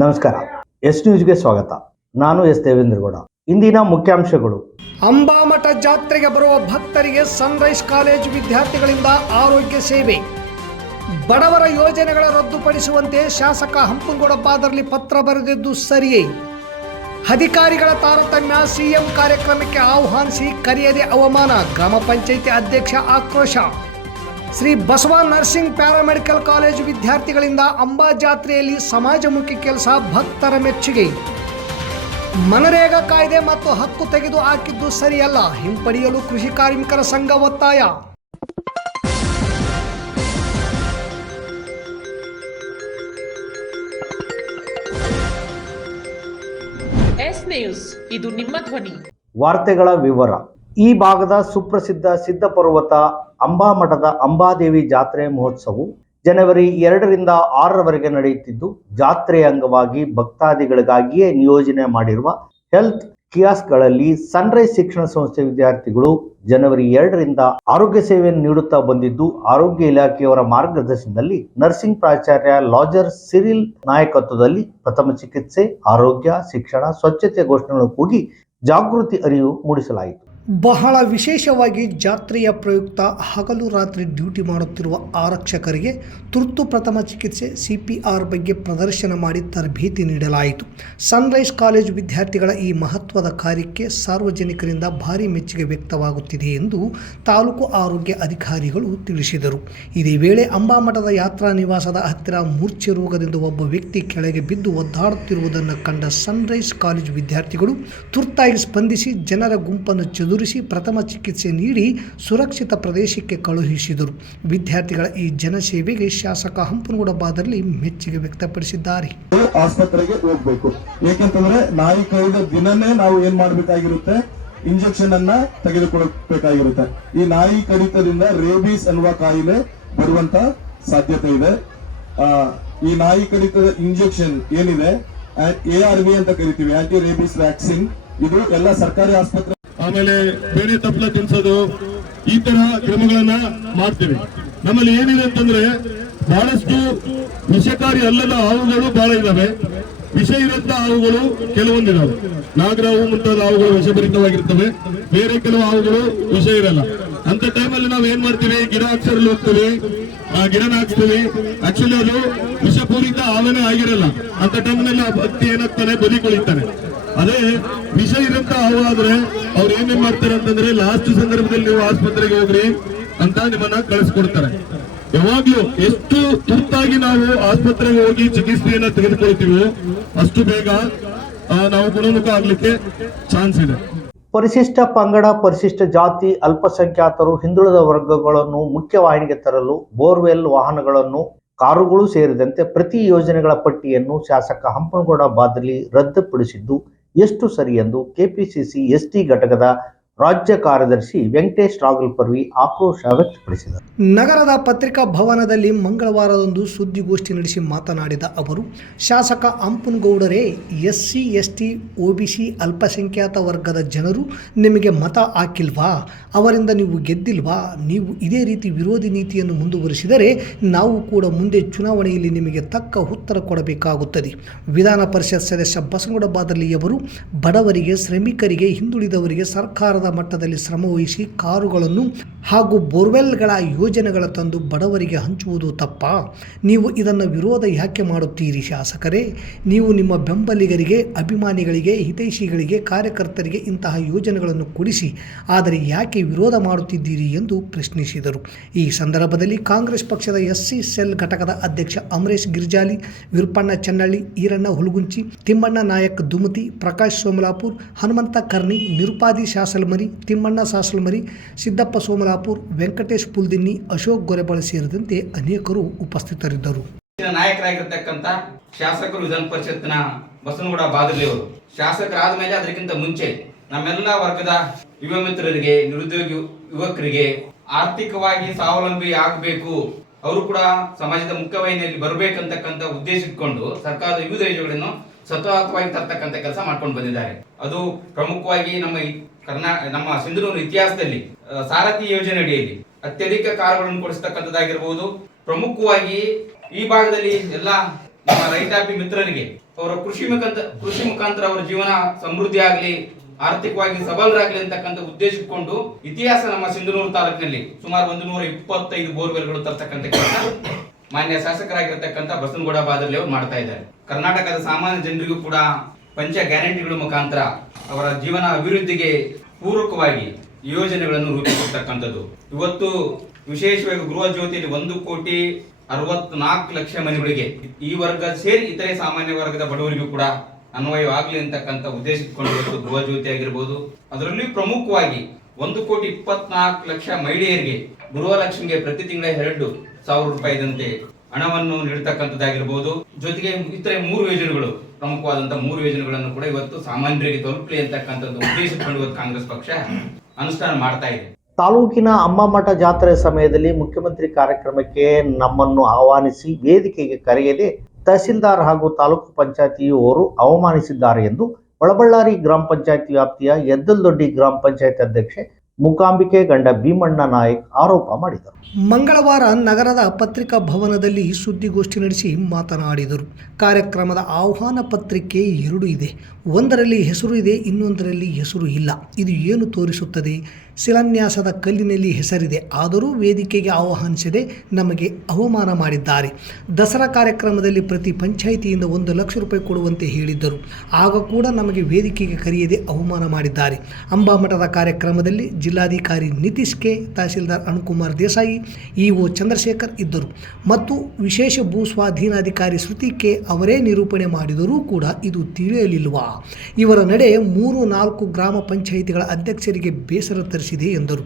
ನಮಸ್ಕಾರ. ಎಸ್ ನ್ಯೂಸ್ಗೆ ಸ್ವಾಗತ. ನಾನು ಎಸ್ ದೇವೇಂದ್ರಗೌಡ. ಇಂದಿನ ಮುಖ್ಯಾಂಶಗಳು. ಅಂಬಾಮಠ ಜಾತ್ರೆಗೆ ಬರುವ ಭಕ್ತರಿಗೆ ಸನ್ರೈಸ್ ಕಾಲೇಜು ವಿದ್ಯಾರ್ಥಿಗಳಿಂದ ಆರೋಗ್ಯ ಸೇವೆ. ಬಡವರ ಯೋಜನೆಗಳ ರದ್ದುಪಡಿಸುವಂತೆ ಶಾಸಕ ಹಂಪನಗೌಡ ಬಾದರ್ಲಿ ಪತ್ರ ಬರೆದಿದ್ದು ಸರಿಯೇ? ಅಧಿಕಾರಿಗಳ ತಾರತಮ್ಯ, ಸಿಎಂ ಕಾರ್ಯಕ್ರಮಕ್ಕೆ ಆಹ್ವಾನಿಸಿ ಕರೆಯದೆ ಅವಮಾನ, ಗ್ರಾಮ ಪಂಚಾಯಿತಿ ಅಧ್ಯಕ್ಷ ಆಕ್ರೋಶ. Shri Basava nursing paramedical college ವಿದ್ಯಾರ್ಥಿಗಳಿಂದ ಅಂಬಾ ಜಾತ್ರೆಯಲ್ಲಿ ಸಮಾಜಮುಖಿ ಕೆಲಸ, ಭಕ್ತರ ಮೆಚ್ಚುಗೆ. ಮನರೇಗಾ ಕಾಯ್ದೆ ಮತ್ತು ಹಕ್ಕು ತೆಗೆದು ಹಾಕಿದ್ದು ಸರಿಯಲ್ಲ, ಹಿಂಪಡೆಯಲು ಕೃಷಿ ಕಾರ್ಮಿಕರ ಸಂಘ ಒತ್ತಾಯ. ಎಸ್ ನ್ಯೂಸ್, ಇದು ನಿಮ್ಮ ಧ್ವನಿ. ವಾರ್ತೆಗಳ ವಿವರ. ಈ ಭಾಗದ ಸುಪ್ರಸಿದ್ಧ ಸಿದ್ಧಪರ್ವತ ಅಂಬಾಮಠದ ಅಂಬಾದೇವಿ ಜಾತ್ರೆ ಮಹೋತ್ಸವವು ಜನವರಿ 2ರಿಂದ 6ರವರೆಗೆ ನಡೆಯುತ್ತಿದ್ದು, ಜಾತ್ರೆಯ ಅಂಗವಾಗಿ ಭಕ್ತಾದಿಗಳಿಗಾಗಿಯೇ ನಿಯೋಜನೆ ಮಾಡಿರುವ ಹೆಲ್ತ್ ಕಿಯಾಸ್ಕ್ಗಳಲ್ಲಿ ಸನ್ರೈಸ್ ಶಿಕ್ಷಣ ಸಂಸ್ಥೆ ವಿದ್ಯಾರ್ಥಿಗಳು ಜನವರಿ 2ರಿಂದ ಆರೋಗ್ಯ ಸೇವೆಯನ್ನು ನೀಡುತ್ತಾ ಬಂದಿದ್ದು, ಆರೋಗ್ಯ ಇಲಾಖೆಯವರ ಮಾರ್ಗದರ್ಶನದಲ್ಲಿ ನರ್ಸಿಂಗ್ ಪ್ರಾಚಾರ್ಯ ಲಾಜರ್ ಸಿರಿಲ್ ನಾಯಕತ್ವದಲ್ಲಿ ಪ್ರಥಮ ಚಿಕಿತ್ಸೆ, ಆರೋಗ್ಯ, ಶಿಕ್ಷಣ, ಸ್ವಚ್ಛತೆ ಘೋಷಣೆಗಳನ್ನು ಕೂಗಿ ಜಾಗೃತಿ ಅರಿವು ಮೂಡಿಸಲಾಯಿತು. ಬಹಳ ವಿಶೇಷವಾಗಿ ಜಾತ್ರೆಯ ಪ್ರಯುಕ್ತ ಹಗಲು ರಾತ್ರಿ ಡ್ಯೂಟಿ ಮಾಡುತ್ತಿರುವ ಆರಕ್ಷಕರಿಗೆ ತುರ್ತು ಪ್ರಥಮ ಚಿಕಿತ್ಸೆ CPR ಬಗ್ಗೆ ಪ್ರದರ್ಶನ ಮಾಡಿ ತರಬೇತಿ ನೀಡಲಾಯಿತು. ಸನ್ರೈಸ್ ಕಾಲೇಜು ವಿದ್ಯಾರ್ಥಿಗಳ ಈ ಮಹತ್ವದ ಕಾರ್ಯಕ್ಕೆ ಸಾರ್ವಜನಿಕರಿಂದ ಭಾರಿ ಮೆಚ್ಚುಗೆ ವ್ಯಕ್ತವಾಗುತ್ತಿದೆ ಎಂದು ತಾಲೂಕು ಆರೋಗ್ಯ ಅಧಿಕಾರಿಗಳು ತಿಳಿಸಿದರು. ಇದೇ ವೇಳೆ ಅಂಬಾಮಠದ ಯಾತ್ರಾ ನಿವಾಸದ ಹತ್ತಿರ ಮೂರ್ಛೆ ರೋಗದಿಂದ ಒಬ್ಬ ವ್ಯಕ್ತಿ ಕೆಳಗೆ ಬಿದ್ದು ಒದ್ದಾಡುತ್ತಿರುವುದನ್ನು ಕಂಡ ಸನ್ರೈಸ್ ಕಾಲೇಜು ವಿದ್ಯಾರ್ಥಿಗಳು ತುರ್ತಾಗಿ ಸ್ಪಂದಿಸಿ ಜನರ ಗುಂಪನ್ನು ಚದುರಿಸಿ ಪ್ರಥಮ ಚಿಕಿತ್ಸೆ ನೀಡಿ ಸುರಕ್ಷಿತ ಪ್ರದೇಶಕ್ಕೆ ಕಳುಹಿಸಿದರು. ವಿದ್ಯಾರ್ಥಿಗಳ ಈ ಜನಸೇವೆಗೆ ಶಾಸಕ ಹಂಪನಗೌಡ ಬಾದರ್ಲಿ ಮೆಚ್ಚುಗೆ ವ್ಯಕ್ತಪಡಿಸಿದ್ದಾರೆ. ಆಸ್ಪತ್ರೆಗೆ ಹೋಗ್ಬೇಕು, ಏಕೆಂತಂದ್ರೆ ನಾಯಿ ಕೈದ ದಿನನೇ ನಾವು ಏನ್ ಮಾಡ್ಬೇಕಾಗಿರುತ್ತೆ, ಇಂಜೆಕ್ಷನ್ ಅನ್ನ ತೆಗೆದುಕೊಳ್ಳಬೇಕಾಗಿರುತ್ತೆ. ಈ ನಾಯಿ ಕಡಿತದಿಂದ ರೇಬೀಸ್ ಅನ್ನುವ ಕಾಯಿಲೆ ಬರುವಂತ ಸಾಧ್ಯತೆ ಇದೆ. ಈ ನಾಯಿ ಕಡಿತದ ಇಂಜೆಕ್ಷನ್ ಏನಿದೆ ARV ಅಂತ ಕರಿತೀವಿ, ಆಂಟಿ ರೇಬೀಸ್ ವ್ಯಾಕ್ಸಿನ್, ಇದು ಎಲ್ಲ ಸರ್ಕಾರಿ ಆಸ್ಪತ್ರೆ, ಆಮೇಲೆ ಬೇರೆ ತಪ್ಪಲ ತಿನ್ಸೋದು, ಈ ತರ ಕ್ರಮಗಳನ್ನ ಮಾಡ್ತೀವಿ. ನಮ್ಮಲ್ಲಿ ಏನಿದೆ ಅಂತಂದ್ರೆ ಬಹಳಷ್ಟು ವಿಷಕಾರಿ ಅಲ್ಲದ ಹಾವುಗಳು ಬಹಳ ಇದಾವೆ. ವಿಷ ಇರಂತ ಹಾವುಗಳು ಕೆಲವೊಂದಿದಾವೆ. ನಾಗರಾವು ಮುಂತಾದ ಹಾವುಗಳು ವಿಷಭರಿತವಾಗಿರ್ತವೆ, ಬೇರೆ ಕೆಲವು ಹಾವುಗಳು ವಿಷ ಇರಲ್ಲ. ಅಂತ ಟೈಮಲ್ಲಿ ನಾವ್ ಏನ್ ಮಾಡ್ತೀವಿ, ಗಿಡ ಹಾಕ್ಸರಲ್ಲಿ ಹೋಗ್ತೀವಿ, ಆ ಗಿಡನ ಹಾಕ್ಸ್ತೀವಿ. ಆಕ್ಚುಲಿ ಅದು ವಿಷಪೂರಿತ ಹಾವನೇ ಆಗಿರಲ್ಲ. ಅಂತ ಟೈಮ್ನಲ್ಲಿ ಆ ಭಕ್ತಿ ಏನಾಗ್ತಾನೆ, ಬದುಕುಳಿತಾನೆ. ಅದೇ ವಿಷ ಇರಂತ ಹಾವು ಆದ್ರೆ ಅವ್ರು ಏನೇನ್ ಮಾಡ್ತಾರೆ ಅಂತಂದ್ರೆ, ಲಾಸ್ಟ್ ಸಂದರ್ಭದಲ್ಲಿ ನೀವು ಆಸ್ಪತ್ರೆಗೆ ಹೋಗ್ರಿ ಅಂತ ನಿಮ್ಮನ್ನ ಕಳಿಸ್ಕೊಡ್ತಾರೆ. ಯಾವಾಗ್ಲೂ ಎಷ್ಟು ತುರ್ತಾಗಿ ನಾವು ಆಸ್ಪತ್ರೆಗೆ ಹೋಗಿ ಚಿಕಿತ್ಸೆಯನ್ನ ತೆಗೆದುಕೊಳ್ತೀವೋ ಅಷ್ಟು ಬೇಗ ನಾವು ಗುಣಮುಖ ಆಗ್ಲಿಕ್ಕೆ ಚಾನ್ಸ್ ಇದೆ. ಪರಿಶಿಷ್ಟ ಪಂಗಡ, ಪರಿಶಿಷ್ಟ ಜಾತಿ, ಅಲ್ಪಸಂಖ್ಯಾತರು, ಹಿಂದುಳಿದ ವರ್ಗಗಳನ್ನು ಮುಖ್ಯವಾಹಿನಿಗೆ ತರಲು ಬೋರ್ವೆಲ್ ವಾಹನಗಳನ್ನು, ಕಾರುಗಳು ಸೇರಿದಂತೆ ಪ್ರತಿ ಯೋಜನೆಗಳ ಪಟ್ಟಿಯನ್ನು ಶಾಸಕ ಹಂಪನಗೌಡ ಬಾದರ್ಲಿ ರದ್ದುಪಡಿಸಿದ್ದು ಎಷ್ಟು ಸರಿ ಎಂದು ಕೆಪಿಸಿಸಿ ST ಘಟಕದ ರಾಜ್ಯ ಕಾರ್ಯದರ್ಶಿ ವೆಂಕಟೇಶ್ ರಾಗಲ್ಪರ್ವಿ ಆಕ್ರೋಶ ವ್ಯಕ್ತಪಡಿಸಿದರು. ನಗರದ ಪತ್ರಿಕಾ ಭವನದಲ್ಲಿ ಮಂಗಳವಾರದಂದು ಸುದ್ದಿಗೋಷ್ಠಿ ನಡೆಸಿ ಮಾತನಾಡಿದ ಅವರು, ಶಾಸಕ ಹಂಪನಗೌಡರೇ, SC ST OBC ಅಲ್ಪಸಂಖ್ಯಾತ ವರ್ಗದ ಜನರು ನಿಮಗೆ ಮತ ಹಾಕಿಲ್ವಾ? ಅವರಿಂದ ನೀವು ಗೆದ್ದಿಲ್ವಾ? ನೀವು ಇದೇ ರೀತಿ ವಿರೋಧಿ ನೀತಿಯನ್ನು ಮುಂದುವರಿಸಿದರೆ ನಾವು ಕೂಡ ಮುಂದೆ ಚುನಾವಣೆಯಲ್ಲಿ ನಿಮಗೆ ತಕ್ಕ ಉತ್ತರ ಕೊಡಬೇಕಾಗುತ್ತದೆ. ವಿಧಾನ ಪರಿಷತ್ ಸದಸ್ಯ ಬಸನಗೌಡ ಬಾದರ್ಲಿಯವರು ಬಡವರಿಗೆ, ಶ್ರಮಿಕರಿಗೆ, ಹಿಂದುಳಿದವರಿಗೆ ಸರ್ಕಾರದ ಮಟ್ಟದಲ್ಲಿ ಶ್ರಮವಹಿಸಿ ಕಾರುಗಳನ್ನು ಹಾಗೂ ಬೋರ್ವೆಲ್ಗಳ ಯೋಜನೆಗಳ ತಂದು ಬಡವರಿಗೆ ಹಂಚುವುದು ತಪ್ಪಾ? ನೀವು ಇದನ್ನು ವಿರೋಧ ಯಾಕೆ ಮಾಡುತ್ತೀರಿ ಶಾಸಕರೇ? ನೀವು ನಿಮ್ಮ ಬೆಂಬಲಿಗರಿಗೆ, ಅಭಿಮಾನಿಗಳಿಗೆ, ಹಿತೈಷಿಗಳಿಗೆ, ಕಾರ್ಯಕರ್ತರಿಗೆ ಇಂತಹ ಯೋಜನೆಗಳನ್ನು ಕೊಡಿಸಿ, ಆದರೆ ಯಾಕೆ ವಿರೋಧ ಮಾಡುತ್ತಿದ್ದೀರಿ ಎಂದು ಪ್ರಶ್ನಿಸಿದರು. ಈ ಸಂದರ್ಭದಲ್ಲಿ ಕಾಂಗ್ರೆಸ್ ಪಕ್ಷದ SC ಸೆಲ್ ಘಟಕದ ಅಧ್ಯಕ್ಷ ಅಮರೇಶ್ ಗಿರ್ಜಾಲಿ, ವಿರುಪಣ್ಣ ಚೆನ್ನಳ್ಳಿ, ಈರಣ್ಣ ಹುಲಗುಂಚಿ, ತಿಮ್ಮಣ್ಣ ನಾಯಕ್ ದುಮತಿ, ಪ್ರಕಾಶ್ ಸೋಮಲಾಪುರ್, ಹನುಮಂತ ಕರ್ನಿ, ನಿರುಪಾದಿ ಶಾಸಲಮರಿ, ತಿಮ್ಮಣ್ಣ ಸಾಸಲಮರಿ, ಸಿದ್ದಪ್ಪ ಸೋಮಲಾಪುರ್, ವೆಂಕಟೇಶ್ ಪುಲ್ದಿನ್ನಿ, ಅಶೋಕ್ ಗೊರೆಬಾಳ ಸೇರಿದಂತೆ ಅನೇಕರು ಉಪಸ್ಥಿತರಿದ್ದರು. ನಾಯಕರಾಗಿರ್ತಕ್ಕಂಥ ಶಾಸಕರು ವಿಧಾನ ಪರಿಷತ್ನ ಬಸನಗೌಡ ಬಾದರ್ಲಿ ಅವರು ಶಾಸಕರಾದ ಮೇಲೆ ಅದಕ್ಕಿಂತ ಮುಂಚೆ ನಮ್ಮೆಲ್ಲ ವರ್ಗದ ಯುವ ಮಿತ್ರರಿಗೆ, ನಿರುದ್ಯೋಗಿ ಯುವಕರಿಗೆ ಆರ್ಥಿಕವಾಗಿ ಸ್ವಾವಲಂಬಿ ಆಗಬೇಕು, ಅವರು ಕೂಡ ಸಮಾಜದ ಮುಖ್ಯವಾಹಿನಿಯಲ್ಲಿ ಬರಬೇಕಂತಕ್ಕಂಥ ಉದ್ದೇಶ ಇಟ್ಕೊಂಡು ಸರ್ಕಾರದ ವಿವಿಧ ಯೋಜನೆಗಳನ್ನು ಸತತವಾಗಿ ತರ್ತಕ್ಕಂಥ ಕೆಲಸ ಮಾಡ್ಕೊಂಡು ಬಂದಿದ್ದಾರೆ. ಅದು ಪ್ರಮುಖವಾಗಿ ನಮ್ಮ ಸಿಂಧನೂರು ಇತಿಹಾಸದಲ್ಲಿ ಸಾರಥಿ ಯೋಜನೆ ಅಡಿಯಲ್ಲಿ ಅತ್ಯಧಿಕ ಕಾರುಗಳನ್ನು ಕೊಡಿಸತಕ್ಕಂಥದ್ದಾಗಿರ್ಬೋದು. ಪ್ರಮುಖವಾಗಿ ಈ ಭಾಗದಲ್ಲಿ ಎಲ್ಲ ನಮ್ಮ ರೈತಾಪಿ ಮಿತ್ರರಿಗೆ ಅವರ ಕೃಷಿ ಮುಖಾಂತರ ಅವರ ಜೀವನ ಸಮೃದ್ಧಿ ಆಗಲಿ, ಆರ್ಥಿಕವಾಗಿ ಸಬಲರಾಗಲಿ ಅಂತಕ್ಕಂಥ ಉದ್ದೇಶಿಸಿಕೊಂಡು ಇತಿಹಾಸ ನಮ್ಮ ಸಿಂಧನೂರು ತಾಲೂಕಿನಲ್ಲಿ ಸುಮಾರು 125 ಬೋರ್ವೆಲ್ಗಳು ತರ್ತಕ್ಕಂಥ ಕೆಲಸ ಮಾನ್ಯ ಶಾಸಕರಾಗಿರ್ತಕ್ಕಂಥ ಬಸನಗೌಡ ಬಾದರ್ಲಿ ಅವರು ಮಾಡ್ತಾ ಇದ್ದಾರೆ. ಕರ್ನಾಟಕದ ಸಾಮಾನ್ಯ ಜನರಿಗೂ ಕೂಡ ಪಂಚ ಗ್ಯಾರಂಟಿಗಳ ಮುಖಾಂತರ ಅವರ ಜೀವನ ಅಭಿವೃದ್ಧಿಗೆ ಪೂರಕವಾಗಿ ಯೋಜನೆಗಳನ್ನು ರೂಪಿಸಿರ್ತಕ್ಕಂಥದ್ದು. ಇವತ್ತು ವಿಶೇಷವಾಗಿ ಗೃಹ ಜ್ಯೋತಿಯಲ್ಲಿ 1,64,00,000 ಮನೆಗಳಿಗೆ ಈ ವರ್ಗ ಸೇರಿ ಇತರೆ ಸಾಮಾನ್ಯ ವರ್ಗದ ಬಡವರಿಗೂ ಕೂಡ ಅನ್ವಯವಾಗಲಿ ಅಂತಕ್ಕಂಥ ಉದ್ದೇಶಿಸಿಕೊಂಡು ಇವತ್ತು ಗೃಹ ಜ್ಯೋತಿ ಆಗಿರ್ಬೋದು. ಅದರಲ್ಲಿ ಪ್ರಮುಖವಾಗಿ 1,24,00,000 ಮಹಿಳೆಯರಿಗೆ ಗೃಹಲಕ್ಷ್ಮಿಗೆ ಪ್ರತಿ ತಿಂಗಳ 2,000 ರೂಪಾಯಿದಂತೆ ಹಣವನ್ನು ನೀಡತಕ್ಕಂಥದ್ದಾಗಿರ್ಬೋದು. ಜೊತೆಗೆ ಇತರೆ 3 ಯೋಜನೆಗಳು, ಪ್ರಮುಖವಾದಂತಹ 3 ಯೋಜನೆಗಳನ್ನು ಕೂಡ ಇವತ್ತು ಸಾಮಾನ್ಯರಿಗೆ ತಲುಪಲಿ ಅಂತಕ್ಕಂಥದ್ದು ಉದ್ದೇಶಿಸಿಕೊಂಡು ಇವತ್ತು ಕಾಂಗ್ರೆಸ್ ಪಕ್ಷ ಅನುಷ್ಠಾನ ಮಾಡ್ತಾ ಇದೆ. ತಾಲೂಕಿನ ಅಂಬಾಮಠ ಜಾತ್ರೆ ಸಮಯದಲ್ಲಿ ಮುಖ್ಯಮಂತ್ರಿ ಕಾರ್ಯಕ್ರಮಕ್ಕೆ ನಮ್ಮನ್ನು ಆಹ್ವಾನಿಸಿ ವೇದಿಕೆಗೆ ಕರೆಯದೆ ತಹಸೀಲ್ದಾರ್ ಹಾಗೂ ತಾಲೂಕು ಪಂಚಾಯತಿಯವರು ಅವಮಾನಿಸಿದ್ದಾರೆ ಎಂದು ಒಳಬಳ್ಳಾರಿ ಗ್ರಾಮ ಪಂಚಾಯತ್ ವ್ಯಾಪ್ತಿಯ ಎದ್ದಲ್ದೊಡ್ಡಿ ಗ್ರಾಮ ಪಂಚಾಯತ್ ಅಧ್ಯಕ್ಷೆ ಮೂಕಾಂಬಿಕೆ ಗಂಡ ಭೀಮಣ್ಣ ನಾಯಕ್ ಆರೋಪ ಮಾಡಿದರು. ಮಂಗಳವಾರ ನಗರದ ಪತ್ರಿಕಾ ಭವನದಲ್ಲಿ ಸುದ್ದಿಗೋಷ್ಠಿ ನಡೆಸಿ ಮಾತನಾಡಿದರು. ಕಾರ್ಯಕ್ರಮದ ಆಹ್ವಾನ ಪತ್ರಿಕೆ 2 ಇದೆ. ಒಂದರಲ್ಲಿ ಹೆಸರು ಇದೆ, ಇನ್ನೊಂದರಲ್ಲಿ ಹೆಸರು ಇಲ್ಲ. ಇದು ಏನು ತೋರಿಸುತ್ತದೆ? ಶಿಲಾನ್ಯಾಸದ ಕಲ್ಲಿನಲ್ಲಿ ಹೆಸರಿದೆ, ಆದರೂ ವೇದಿಕೆಗೆ ಆಹ್ವಾನಿಸದೆ ನಮಗೆ ಅವಮಾನ ಮಾಡಿದ್ದಾರೆ. ದಸರಾ ಕಾರ್ಯಕ್ರಮದಲ್ಲಿ ಪ್ರತಿ ಪಂಚಾಯಿತಿಯಿಂದ 1 ಲಕ್ಷ ರೂಪಾಯಿ ಕೊಡುವಂತೆ ಹೇಳಿದ್ದರು. ಆಗ ಕೂಡ ನಮಗೆ ವೇದಿಕೆಗೆ ಕರೆಯದೆ ಅವಮಾನ ಮಾಡಿದ್ದಾರೆ. ಅಂಬಾಮಠದ ಕಾರ್ಯಕ್ರಮದಲ್ಲಿ ಜಿಲ್ಲಾಧಿಕಾರಿ ನಿತೀಶ್ ಕೆ, ತಹಸೀಲ್ದಾರ್ ಅನುಕುಮಾರ್ ದೇಸಾಯಿ, ಇಒ ಚಂದ್ರಶೇಖರ್ ಇದ್ದರು ಮತ್ತು ವಿಶೇಷ ಭೂ ಸ್ವಾಧೀನಾಧಿಕಾರಿ ಶ್ರುತಿ ಕೆ ಅವರೇ ನಿರೂಪಣೆ ಮಾಡಿದರೂ ಕೂಡ ಇದು ತಿಳಿಯಲಿಲ್ವಾ? ಇವರ ನಡೆ 3-4 ಗ್ರಾಮ ಪಂಚಾಯಿತಿಗಳ ಅಧ್ಯಕ್ಷರಿಗೆ ಬೇಸರ ತರಿಸಿದೆ ಎಂದರು.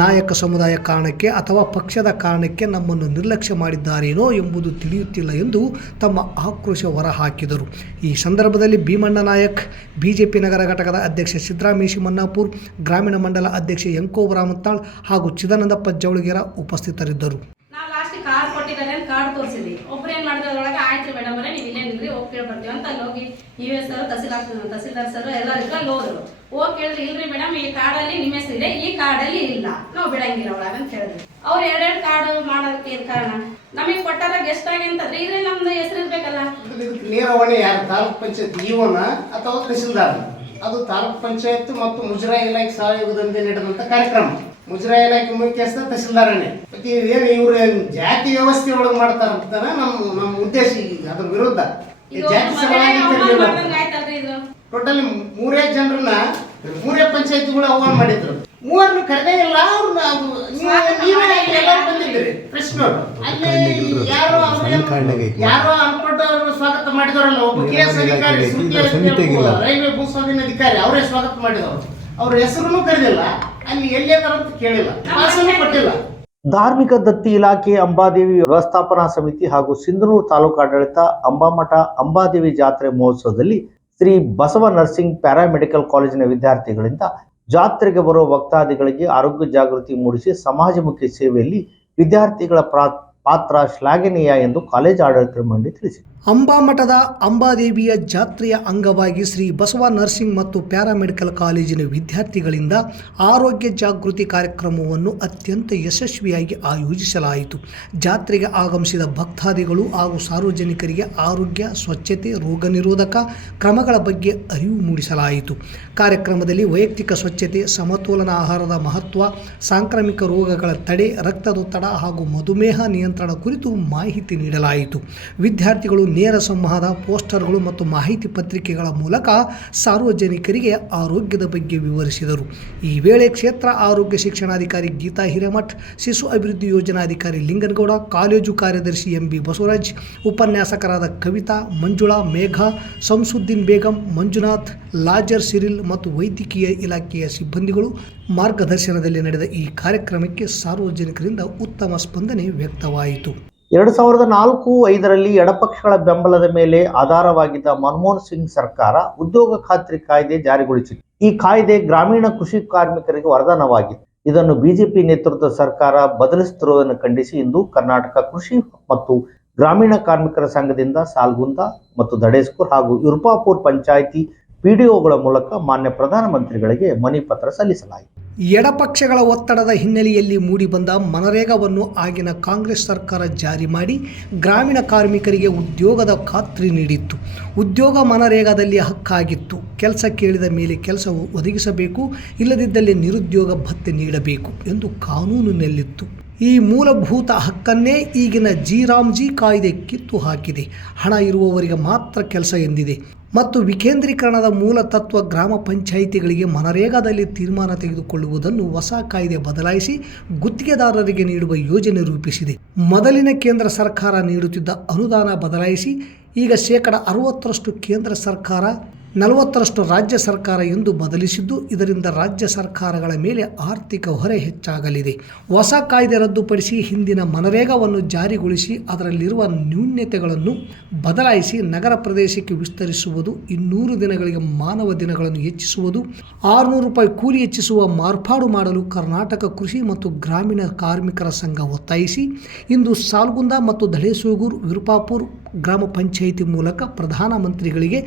ನಾಯಕ ಸಮುದಾಯ ಕಾರಣಕ್ಕೆ ಅಥವಾ ಪಕ್ಷದ ಕಾರಣಕ್ಕೆ ನಮ್ಮನ್ನು ನಿರ್ಲಕ್ಷ್ಯ ಮಾಡಿದ್ದಾರೇನೋ ಎಂಬುದು ತಿಳಿಯುತ್ತಿಲ್ಲ ಎಂದು ತಮ್ಮ ಆಕ್ರೋಶ ಹೊರಹಾಕಿದರು. ಈ ಸಂದರ್ಭದಲ್ಲಿ ಭೀಮಣ್ಣ ನಾಯಕ್, ಬಿಜೆಪಿ ನಗರ ಘಟಕದ ಅಧ್ಯಕ್ಷ ಸಿದ್ದರಾಮೇಶಿ ಮನ್ನಾಪುರ್, ಗ್ರಾಮೀಣ ಮಂಡಲ ಅಧ್ಯಕ್ಷ ಯಂಕೋಬ ರಾಮತ್ತಾಳ್ ಹಾಗೂ ಚಿದಾನಂದಪ್ಪ ಜವಳಗೇರ ಉಪಸ್ಥಿತರಿದ್ದರು. ನಾವು ಲಾಸ್ಟ್ ಕಾರ್ಡ್ ಕೊಟ್ಟಿದ್ದಾರೆ ಅಂತ ಕಾರ್ಡ್ ತೋರಿಸಿದ್ವಿ. ಒಬ್ರು ಏನ್ ಮಾಡಿದ್ರು ಅದ್ರೊಳಗೆ, ಆಯ್ತು ಮೇಡಮ್ ಅವರೇ ನೀವು ಇಲ್ಲೇ ನಿಲ್ರಿ, ಹೋಗಿ ಕೇಳಿ ಬರ್ತೀವಿ ಅಂತ ಅಲ್ಲಿ ಹೋಗಿ US ಸರ್, ತಹಸೀಲ್ದಾರ್ ಸರ್ ಎಲ್ಲರೂ ಇದ್ರಲ್ಲಿ ಹೋದ್ರು. ಹೋಗಿ ಕೇಳಿದ್ರೆ, ಇಲ್ರಿ ಮೇಡಮ್ ಈ ಕಾರ್ಡಲ್ಲಿ ನಿಮ್ಮ ಹೆಸರಿದೆ, ಈ ಕಾರ್ಡಲ್ಲಿ ಇಲ್ಲ, ನಾವು ಬಿಡಂಗಿಲ್ಲ ಒಳಗೆ ಅಂತ ಹೇಳಿದ್ರು. ಅವ್ರು 2 ಕಾರ್ಡ್ ಮಾಡೋದಕ್ಕೆ ಏನು ಕಾರಣ? ನಮಗೆ ಕೊಟ್ಟಾರ ಗೆಸ್ಟ್ ಆಗಿ ಅಂತಂದ್ರೆ ಇದ್ರೆ ನಮ್ದು ಹೆಸರು ಇರ್ಬೇಕಲ್ಲ. ನೇರವಾಣಿ ಯಾರು ತಾಲೂಕ್ ಪಂಚಾಯತ್ ಇಒನ ಅಥವಾ ತಹಸೀಲ್ದಾರ್, ಅದು ತಾಲೂಕ್ ಪಂಚಾಯತ್ ಮತ್ತು ಮುಜರಾಯಿ ಇಲಾಖೆ ಸಹಯೋಗದಿಂದ ನಡೆದಂತ ಕಾರ್ಯಕ್ರಮ. ಮುಜರಾಯಿ ಇಲಾಖೆ ಮುಖ್ಯಸ್ಥ ತಹಸೀಲ್ದಾರನೇ. ಮತ್ತೆ ಏನು ಇವ್ರು ಜಾತಿ ವ್ಯವಸ್ಥೆ ಒಳಗೆ ಮಾಡ್ತಾರಂತ ನಮ್ಮ ಉದ್ದೇಶ. ಅದ್ರ ವಿರುದ್ಧ ಜಾತಿ ಟೋಟಲಿ 3 ಜನರನ್ನ 3 ಪಂಚಾಯತ್ಗಳು ಆಹ್ವಾನ ಮಾಡಿದ್ರು. 3 ಕರೆದೇ ಇಲ್ಲ. ಬಂದಿದ್ರಿ ಕೃಷ್ಣವ್ರು ಅಲ್ಲಿ ಯಾರೋ ಅನ್ಪಟ್ಟವರು ಸ್ವಾಗತ ಮಾಡಿದವರಲ್ಲ. ಒಬ್ಬ KS ಅಧಿಕಾರಿ, ರೈಲ್ವೆ ಭೂ ಸ್ವಾಧೀನ ಅಧಿಕಾರಿ, ಅವರೇ ಸ್ವಾಗತ ಮಾಡಿದವರು. ಅವ್ರ ಹೆಸರನ್ನು ಕರೆದಿಲ್ಲ, ಅಲ್ಲಿ ಎಲ್ಲಿದಾರಂತ ಕೇಳಿಲ್ಲ, ಪಾಸನ್ನು ಕೊಟ್ಟಿಲ್ಲ. ಧಾರ್ಮಿಕ ದತ್ತಿ ಇಲಾಖೆ, ಅಂಬಾದೇವಿ ವ್ಯವಸ್ಥಾಪನಾ ಸಮಿತಿ ಹಾಗೂ ಸಿಂಧನೂರು ತಾಲೂಕು ಆಡಳಿತ ಅಂಬಾಮಠ ಅಂಬಾದೇವಿ ಜಾತ್ರೆ ಮಹೋತ್ಸವದಲ್ಲಿ ಶ್ರೀ ಬಸವ ನರ್ಸಿಂಗ್ ಪ್ಯಾರಾಮೆಡಿಕಲ್ ಕಾಲೇಜಿನ ವಿದ್ಯಾರ್ಥಿಗಳಿಂದ ಜಾತ್ರೆಗೆ ಬರುವ ಭಕ್ತಾದಿಗಳಿಗೆ ಆರೋಗ್ಯ ಜಾಗೃತಿ ಮೂಡಿಸಿ ಸಮಾಜಮುಖಿ ಸೇವೆಯಲ್ಲಿ ವಿದ್ಯಾರ್ಥಿಗಳ ಪಾತ್ರ ಶ್ಲಾಘನೀಯ ಎಂದು ಕಾಲೇಜು ಆಡಳಿತ ಮಂಡಳಿ ತಿಳಿಸಿದೆ. ಅಂಬಾಮಠದ ಅಂಬಾದೇವಿಯ ಜಾತ್ರೆಯ ಅಂಗವಾಗಿ ಶ್ರೀ ಬಸವ ನರ್ಸಿಂಗ್ ಮತ್ತು ಪ್ಯಾರಾಮೆಡಿಕಲ್ ಕಾಲೇಜಿನ ವಿದ್ಯಾರ್ಥಿಗಳಿಂದ ಆರೋಗ್ಯ ಜಾಗೃತಿ ಕಾರ್ಯಕ್ರಮವನ್ನು ಅತ್ಯಂತ ಯಶಸ್ವಿಯಾಗಿ ಆಯೋಜಿಸಲಾಯಿತು. ಜಾತ್ರೆಗೆ ಆಗಮಿಸಿದ ಭಕ್ತಾದಿಗಳು ಹಾಗೂ ಸಾರ್ವಜನಿಕರಿಗೆ ಆರೋಗ್ಯ, ಸ್ವಚ್ಛತೆ, ರೋಗ ನಿರೋಧಕ ಕ್ರಮಗಳ ಬಗ್ಗೆ ಅರಿವು ಮೂಡಿಸಲಾಯಿತು. ಕಾರ್ಯಕ್ರಮದಲ್ಲಿ ವೈಯಕ್ತಿಕ ಸ್ವಚ್ಛತೆ, ಸಮತೋಲನ ಆಹಾರದ ಮಹತ್ವ, ಸಾಂಕ್ರಾಮಿಕ ರೋಗಗಳ ತಡೆ, ರಕ್ತದೊತ್ತಡ ಹಾಗೂ ಮಧುಮೇಹ ನಿಯಂತ್ರಣ ಕುರಿತು ಮಾಹಿತಿ ನೀಡಲಾಯಿತು. ವಿದ್ಯಾರ್ಥಿಗಳು ನೇರ ಸಂವಾದ, ಪೋಸ್ಟರ್ಗಳು ಮತ್ತು ಮಾಹಿತಿ ಪತ್ರಿಕೆಗಳ ಮೂಲಕ ಸಾರ್ವಜನಿಕರಿಗೆ ಆರೋಗ್ಯದ ಬಗ್ಗೆ ವಿವರಿಸಿದರು. ಈ ವೇಳೆ ಕ್ಷೇತ್ರ ಆರೋಗ್ಯ ಶಿಕ್ಷಣಾಧಿಕಾರಿ ಗೀತಾ ಹಿರೇಮಠ್, ಶಿಶು ಅಭಿವೃದ್ಧಿ ಯೋಜನಾಧಿಕಾರಿ ಲಿಂಗನಗೌಡ, ಕಾಲೇಜು ಕಾರ್ಯದರ್ಶಿ MB ಬಸವರಾಜ್, ಉಪನ್ಯಾಸಕರಾದ ಕವಿತಾ, ಮಂಜುಳಾ, ಮೇಘ, ಸಂಸುದ್ದೀನ್ ಬೇಗಂ, ಮಂಜುನಾಥ್, ಲಾಜರ್ ಸಿರಿಲ್ ಮತ್ತು ವೈದ್ಯಕೀಯ ಇಲಾಖೆಯ ಸಿಬ್ಬಂದಿಗಳು ಮಾರ್ಗದರ್ಶನದಲ್ಲಿ ನಡೆದ ಈ ಕಾರ್ಯಕ್ರಮಕ್ಕೆ ಸಾರ್ವಜನಿಕರಿಂದ ಉತ್ತಮ ಸ್ಪಂದನೆ ವ್ಯಕ್ತವಾಯಿತು. 2004-05ರಲ್ಲಿ ಎಡಪಕ್ಷಗಳ ಬೆಂಬಲದ ಮೇಲೆ ಆಧಾರವಾಗಿದ್ದ ಮನಮೋಹನ್ ಸಿಂಗ್ ಸರ್ಕಾರ ಉದ್ಯೋಗ ಖಾತ್ರಿ ಕಾಯ್ದೆ ಜಾರಿಗೊಳಿಸಿತು. ಈ ಕಾಯ್ದೆ ಗ್ರಾಮೀಣ ಕೃಷಿ ಕಾರ್ಮಿಕರಿಗೆ ವರದಾನವಾಗಿತ್ತು. ಇದನ್ನು ಬಿಜೆಪಿ ನೇತೃತ್ವದ ಸರ್ಕಾರ ಬದಲಿಸುತ್ತಿರುವುದನ್ನು ಖಂಡಿಸಿ ಇಂದು ಕರ್ನಾಟಕ ಕೃಷಿ ಮತ್ತು ಗ್ರಾಮೀಣ ಕಾರ್ಮಿಕರ ಸಂಘದಿಂದ ಸಾಲ್ಗುಂದ ಮತ್ತು ದಡೇಸ್ಕೂರ್ ಹಾಗೂ ಯುರ್ಪಾಪುರ್ ಪಂಚಾಯಿತಿ PDOಗಳ ಮೂಲಕ ಮಾನ್ಯ ಪ್ರಧಾನಮಂತ್ರಿಗಳಿಗೆ ಮನವಿ ಪತ್ರ ಸಲ್ಲಿಸಲಾಯಿತು. ಎಡಪಕ್ಷಗಳ ಒತ್ತಡದ ಹಿನ್ನೆಲೆಯಲ್ಲಿ ಮೂಡಿಬಂದ ಮನರೇಗಾವನ್ನು ಆಗಿನ ಕಾಂಗ್ರೆಸ್ ಸರ್ಕಾರ ಜಾರಿ ಮಾಡಿ ಗ್ರಾಮೀಣ ಕಾರ್ಮಿಕರಿಗೆ ಉದ್ಯೋಗದ ಖಾತ್ರಿ ನೀಡಿತ್ತು. ಉದ್ಯೋಗ ಮನರೇಗಾದಲ್ಲಿ ಹಕ್ಕಾಗಿತ್ತು. ಕೆಲಸ ಕೇಳಿದ ಮೇಲೆ ಕೆಲಸ ಒದಗಿಸಬೇಕು, ಇಲ್ಲದಿದ್ದಲ್ಲಿ ನಿರುದ್ಯೋಗ ಭತ್ಯೆ ನೀಡಬೇಕು ಎಂದು ಕಾನೂನಿನಲ್ಲಿತ್ತು. ಈ ಮೂಲಭೂತ ಹಕ್ಕನ್ನೇ ಈಗಿನ ಜಿ ಕಾಯ್ದೆ ಕಿತ್ತು ಹಾಕಿದೆ. ಹಣ ಇರುವವರಿಗೆ ಮಾತ್ರ ಕೆಲಸ ಎಂದಿದೆ ಮತ್ತು ವಿಕೇಂದ್ರೀಕರಣದ ಮೂಲ ತತ್ವ ಗ್ರಾಮ ಪಂಚಾಯಿತಿಗಳಿಗೆ ಮನರೇಗಾದಲ್ಲಿ ತೀರ್ಮಾನ ತೆಗೆದುಕೊಳ್ಳುವುದನ್ನು ಹೊಸ ಕಾಯ್ದೆ ಬದಲಾಯಿಸಿ ಗುತ್ತಿಗೆದಾರರಿಗೆ ನೀಡುವ ಯೋಜನೆ ರೂಪಿಸಿದೆ. ಮೊದಲಿನ ಕೇಂದ್ರ ಸರ್ಕಾರ ನೀಡುತ್ತಿದ್ದ ಅನುದಾನ ಬದಲಾಯಿಸಿ ಈಗ 60% ಕೇಂದ್ರ ಸರ್ಕಾರ, 40% ರಾಜ್ಯ ಸರ್ಕಾರ ಎಂದು ಬದಲಿಸಿದ್ದು, ಇದರಿಂದ ರಾಜ್ಯ ಸರ್ಕಾರಗಳ ಮೇಲೆ ಆರ್ಥಿಕ ಹೊರೆ ಹೆಚ್ಚಾಗಲಿದೆ. ಹೊಸ ಕಾಯ್ದೆ ರದ್ದುಪಡಿಸಿ ಹಿಂದಿನ ಮನರೇಗಾವನ್ನು ಜಾರಿಗೊಳಿಸಿ ಅದರಲ್ಲಿರುವ ನ್ಯೂನತೆಗಳನ್ನು ಬದಲಾಯಿಸಿ ನಗರ ಪ್ರದೇಶಕ್ಕೆ ವಿಸ್ತರಿಸುವುದು, 200 ದಿನಗಳಿಗೆ ಮಾನವ ದಿನಗಳನ್ನು ಹೆಚ್ಚಿಸುವುದು, 600 ರೂಪಾಯಿ ಕೂಲಿ ಹೆಚ್ಚಿಸುವ ಮಾರ್ಪಾಡು ಮಾಡಲು ಕರ್ನಾಟಕ ಕೃಷಿ ಮತ್ತು ಗ್ರಾಮೀಣ ಕಾರ್ಮಿಕರ ಸಂಘ ಒತ್ತಾಯಿಸಿ ಇಂದು ಸಾಲ್ಗುಂದ ಮತ್ತು ಧಳೇಸೂಗೂರು, ವಿರುಪಾಪುರ್ ಗ್ರಾಮ ಪಂಚಾಯಿತಿ ಮೂಲಕ ಪ್ರಧಾನಮಂತ್ರಿಗಳಿಗೆ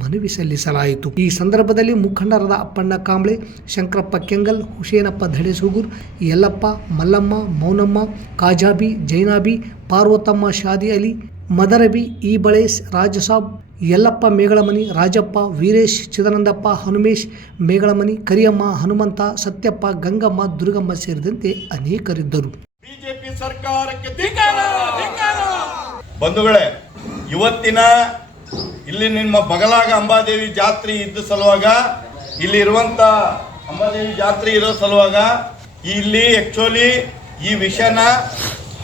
ಮನವಿ ಸಲ್ಲಿಸಲಾಯಿತು. ಈ ಸಂದರ್ಭದಲ್ಲಿ ಮುಖಂಡರಾದ ಅಪ್ಪಣ್ಣ ಕಾಂಬ್ಳೆ, ಶಂಕರಪ್ಪ ಕೆಂಗಲ್, ಹುಸೇನಪ್ಪ ಧಳೇಸೂಗೂರು, ಯಲ್ಲಪ್ಪ, ಮಲ್ಲಮ್ಮ, ಮೌನಮ್ಮ, ಕಾಜಾಬಿ, ಜೈನಾಬಿ, ಪಾರ್ವತಮ್ಮ, ಶಾದಿ ಅಲಿ, ಮದರಬಿ, ಈ ಬಳೇಶ್, ರಾಜಸಾಬ್, ಯಲ್ಲಪ್ಪ ಮೇಗಳಮನಿ, ರಾಜಪ್ಪ, ವೀರೇಶ್, ಚಿದಾನಂದಪ್ಪ, ಹನುಮೇಶ್ ಮೇಗಳಮನಿ, ಕರಿಯಮ್ಮ, ಹನುಮಂತ, ಸತ್ಯಪ್ಪ, ಗಂಗಮ್ಮ, ದುರ್ಗಮ್ಮ ಸೇರಿದಂತೆ ಅನೇಕರಿದ್ದರು. ಬಿಜೆಪಿ ಸರ್ಕಾರಕ್ಕೆ ಧಿಕ್ಕಾರ. ಬಂಧುಗಳೇ, ಇವತ್ತಿನ ಇಲ್ಲಿ ನಿಮ್ಮ ಬಗಲಾಗ ಅಂಬಾದೇವಿ ಜಾತ್ರೆ ಇದ್ದ ಸಲುವಾಗ, ಇಲ್ಲಿ ಇರುವಂತ ಅಂಬಾದೇವಿ ಜಾತ್ರೆ ಇರೋ ಸಲುವಾಗ ಇಲ್ಲಿ ಆಕ್ಚುಲಿ ಈ ವಿಷಯನ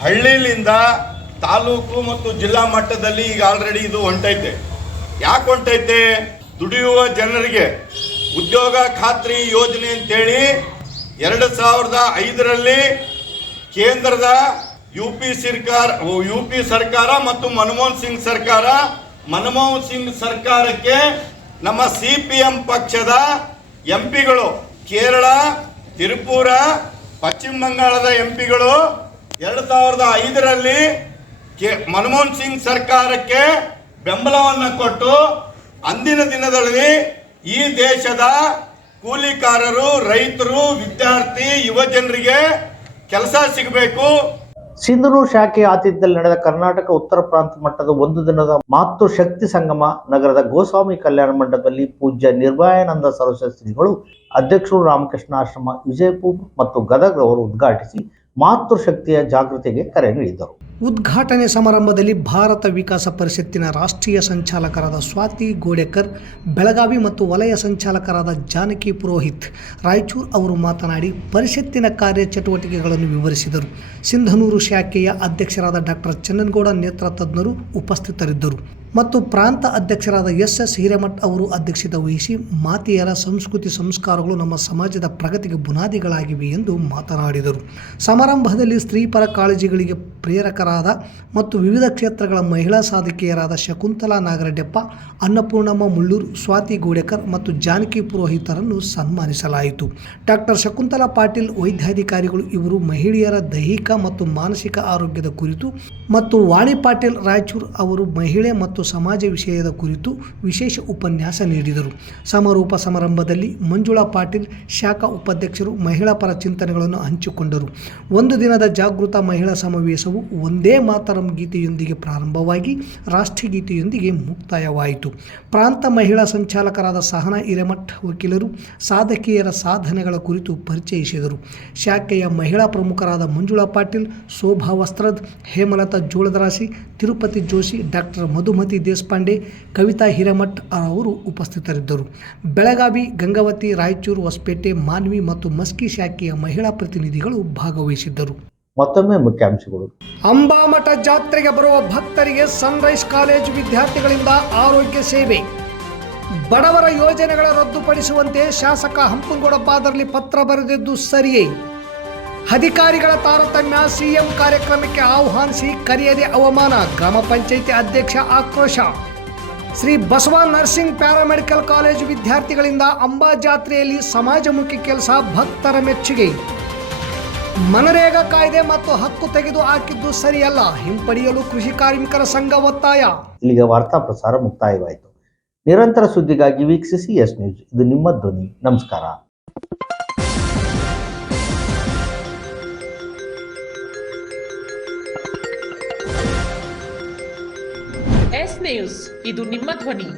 ಹಳ್ಳಿಲಿಂದ ತಾಲೂಕು ಮತ್ತು ಜಿಲ್ಲಾ ಮಟ್ಟದಲ್ಲಿ ಈಗ ಆಲ್ರೆಡಿ ಇದು ಹೊಂಟೈತೆ. ಯಾಕೆ ಹೊಂಟೈತೆ? ದುಡಿಯುವ ಜನರಿಗೆ ಉದ್ಯೋಗ ಖಾತ್ರಿ ಯೋಜನೆ ಅಂತೇಳಿ 2005ರಲ್ಲಿ ಕೇಂದ್ರದ ಯುಪಿ ಸರ್ಕಾರ ಮತ್ತು ಮನಮೋಹನ್ ಸಿಂಗ್ ಸರ್ಕಾರಕ್ಕೆ ನಮ್ಮ CPM ಪಕ್ಷದ ಎಂಪಿಗಳು, ಕೇರಳ, ತ್ರಿಪುರ, ಪಶ್ಚಿಮ ಬಂಗಾಳದ ಎಂಪಿಗಳು 2005ರಲ್ಲಿ ಮನಮೋಹನ್ ಸಿಂಗ್ ಸರ್ಕಾರಕ್ಕೆ ಬೆಂಬಲವನ್ನು ಕೊಟ್ಟು ಅಂದಿನ ದಿನದಲ್ಲಿ ಈ ದೇಶದ ಕೂಲಿಕಾರರು, ರೈತರು, ವಿದ್ಯಾರ್ಥಿ, ಯುವ ಜನರಿಗೆ ಕೆಲಸ ಸಿಗಬೇಕು. ಸಿಂಧನೂರು ಶಾಖೆಯ ಆತಿಥ್ಯದಲ್ಲಿ ನಡೆದ ಕರ್ನಾಟಕ ಉತ್ತರ ಪ್ರಾಂತ ಮಟ್ಟದ ಒಂದು ದಿನದ ಮಾತೃಶಕ್ತಿ ಸಂಗಮ ನಗರದ ಗೋಸ್ವಾಮಿ ಕಲ್ಯಾಣ ಮಂಟಪದಲ್ಲಿ ಪೂಜ್ಯ ನಿರ್ಭಯಾನಂದ ಸರಸ್ವತಿ ಶ್ರೀಗಳು, ಅಧ್ಯಕ್ಷರು ರಾಮಕೃಷ್ಣ ಆಶ್ರಮ ವಿಜಯಪುರ ಮತ್ತು ಗದಗ ಅವರು ಉದ್ಘಾಟಿಸಿ ಮಾತೃಶಕ್ತಿಯ ಜಾಗೃತಿಗೆ ಕರೆ ನೀಡಿದರು. ಉದ್ಘಾಟನೆ ಸಮಾರಂಭದಲ್ಲಿ ಭಾರತ ವಿಕಾಸ ಪರಿಷತ್ತಿನ ರಾಷ್ಟ್ರೀಯ ಸಂಚಾಲಕರಾದ ಸ್ವಾತಿ ಗೋಡೆಕರ್, ಬೆಳಗಾವಿ ಮತ್ತು ವಲಯ ಸಂಚಾಲಕರಾದ ಜಾನಕಿ ಪುರೋಹಿತ್ ರಾಯಚೂರು ಅವರು ಮಾತನಾಡಿ ಪರಿಷತ್ತಿನ ಕಾರ್ಯಚಟುವಟಿಕೆಗಳನ್ನು ವಿವರಿಸಿದರು. ಸಿಂಧನೂರು ಶಾಖೆಯ ಅಧ್ಯಕ್ಷರಾದ ಡಾಕ್ಟರ್ ಚನ್ನನಗೌಡ ನೇತ್ರ ತಜ್ಞರು ಉಪಸ್ಥಿತರಿದ್ದರು ಮತ್ತು ಪ್ರಾಂತ ಅಧ್ಯಕ್ಷರಾದ SS ಹಿರೇಮಠ್ ಅವರು ಅಧ್ಯಕ್ಷತೆ ವಹಿಸಿ ಮಾತೆಯರ ಸಂಸ್ಕೃತಿ ಸಂಸ್ಕಾರಗಳು ನಮ್ಮ ಸಮಾಜದ ಪ್ರಗತಿಗೆ ಬುನಾದಿಗಳಾಗಿವೆ ಎಂದು ಮಾತನಾಡಿದರು. ಸಮಾರಂಭದಲ್ಲಿ ಸ್ತ್ರೀಪರ ಕಾಳಜಿಗಳಿಗೆ ಪ್ರೇರಕರಾದ ಮತ್ತು ವಿವಿಧ ಕ್ಷೇತ್ರಗಳ ಮಹಿಳಾ ಸಾಧಕಿಯರಾದ ಶಕುಂತಲಾ ನಾಗರೆಡ್ಡಪ್ಪ, ಅನ್ನಪೂರ್ಣಮ್ಮ ಮುಳ್ಳೂರು, ಸ್ವಾತಿ ಗೋಡೆಕರ್ ಮತ್ತು ಜಾನಕಿ ಪುರೋಹಿತರನ್ನು ಸನ್ಮಾನಿಸಲಾಯಿತು. ಡಾಕ್ಟರ್ ಶಕುಂತಲಾ ಪಾಟೀಲ್ ವೈದ್ಯಾಧಿಕಾರಿಗಳು ಇವರು ಮಹಿಳೆಯರ ದೈಹಿಕ ಮತ್ತು ಮಾನಸಿಕ ಆರೋಗ್ಯದ ಕುರಿತು ಮತ್ತು ವಾಣಿ ಪಾಟೀಲ್ ರಾಯಚೂರು ಅವರು ಮಹಿಳೆ ಮತ್ತು ಸಮಾಜ ವಿಷಯದ ಕುರಿತು ವಿಶೇಷ ಉಪನ್ಯಾಸ ನೀಡಿದರು. ಸಮಾರೋಪ ಸಮಾರಂಭದಲ್ಲಿ ಮಂಜುಳಾ ಪಾಟೀಲ್, ಶಾಖಾ ಉಪಾಧ್ಯಕ್ಷರು ಮಹಿಳಾ ಪರ ಚಿಂತನೆಗಳನ್ನು ಹಂಚಿಕೊಂಡರು. ಒಂದು ದಿನದ ಜಾಗೃತ ಮಹಿಳಾ ಸಮಾವೇಶವು ಒಂದೇ ಮಾತರಂ ಗೀತೆಯೊಂದಿಗೆ ಪ್ರಾರಂಭವಾಗಿ ರಾಷ್ಟ್ರಗೀತೆಯೊಂದಿಗೆ ಮುಕ್ತಾಯವಾಯಿತು. ಪ್ರಾಂತ ಮಹಿಳಾ ಸಂಚಾಲಕರಾದ ಸಹನಾ ಹಿರೇಮಠ್ ವಕೀಲರು ಸಾಧಕಿಯರ ಸಾಧನೆಗಳ ಕುರಿತು ಪರಿಚಯಿಸಿದರು. ಶಾಖೆಯ ಮಹಿಳಾ ಪ್ರಮುಖರಾದ ಮಂಜುಳಾ ಪಾಟೀಲ್, ಶೋಭಾ ವಸ್ತ್ರದ್, ಹೇಮಲತಾ ಜೋಳದರಾಶಿ, ತಿರುಪತಿ ಜೋಶಿ, ಡಾಕ್ಟರ್ ಮಧುಮತಿ ದೇಶಪಾಂಡೆ, ಕವಿತಾ ಹಿರೇಮಠ್ ಅವರು ಉಪಸ್ಥಿತರಿದ್ದರು. ಬೆಳಗಾವಿ, ಗಂಗಾವತಿ, ರಾಯಚೂರು, ಹೊಸಪೇಟೆ, ಮಾನ್ವಿ ಮತ್ತು ಮಸ್ಕಿ ಶಾಖೆಯ ಮಹಿಳಾ ಪ್ರತಿನಿಧಿಗಳು ಭಾಗವಹಿಸಿದ್ದರು. ಮತ್ತೊಮ್ಮೆ ಮುಖ್ಯಾಂಶಗಳು. ಅಂಬಾಮಠ ಜಾತ್ರೆಗೆ ಬರುವ ಭಕ್ತರಿಗೆ ಸನ್ರೈಸ್ ಕಾಲೇಜು ವಿದ್ಯಾರ್ಥಿಗಳಿಂದ ಆರೋಗ್ಯ ಸೇವೆ. ಬಡವರ ಯೋಜನೆಗಳ ರದ್ದುಪಡಿಸುವಂತೆ ಶಾಸಕ ಹಂಪನಗೌಡ ಬಾದರ್ಲಿ ಪತ್ರ ಬರೆದಿದ್ದು ಸರಿಯೇ? ಅಧಿಕಾರಿಗಳ ತಾರತಮ್ಯ, ಸಿಎಂ ಕಾರ್ಯಕ್ರಮಕ್ಕೆ ಆಹ್ವಾನಿಸಿ ಕರೆಯದೆ ಅವಮಾನ, ಗ್ರಾಮ ಪಂಚಾಯಿತಿ ಅಧ್ಯಕ್ಷ ಆಕ್ರೋಶ. Shri Basava nursing paramedical college ವಿದ್ಯಾರ್ಥಿಗಳಿಂದ ಅಂಬಾ ಜಾತ್ರೆಯಲ್ಲಿ ಸಮಾಜಮುಖಿ ಕೆಲಸ, ಭಕ್ತರ ಮೆಚ್ಚುಗೆ. ಮನರೇಗಾ ಕಾಯ್ದೆ ಮತ್ತು ಹಕ್ಕು ತೆಗೆದು ಹಾಕಿದ್ದು ಸರಿಯಲ್ಲ, ಹಿಂಪಡೆಯಲು ಕೃಷಿ ಕಾರ್ಮಿಕರ ಸಂಘ ಒತ್ತಾಯ. ಇಲ್ಲಿಗೆ ವಾರ್ತಾ ಪ್ರಸಾರ ಮುಕ್ತಾಯವಾಯಿತು. ನಿರಂತರ ಸುದ್ದಿಗಾಗಿ ವೀಕ್ಷಿಸಿ ಎಸ್ ನ್ಯೂಸ್. ಇದು ನಿಮ್ಮ ಧ್ವನಿ. ನಮಸ್ಕಾರ. ನ್ಯೂಸ್ ಇದು ನಿಮ್ಮ ಧ್ವನಿ.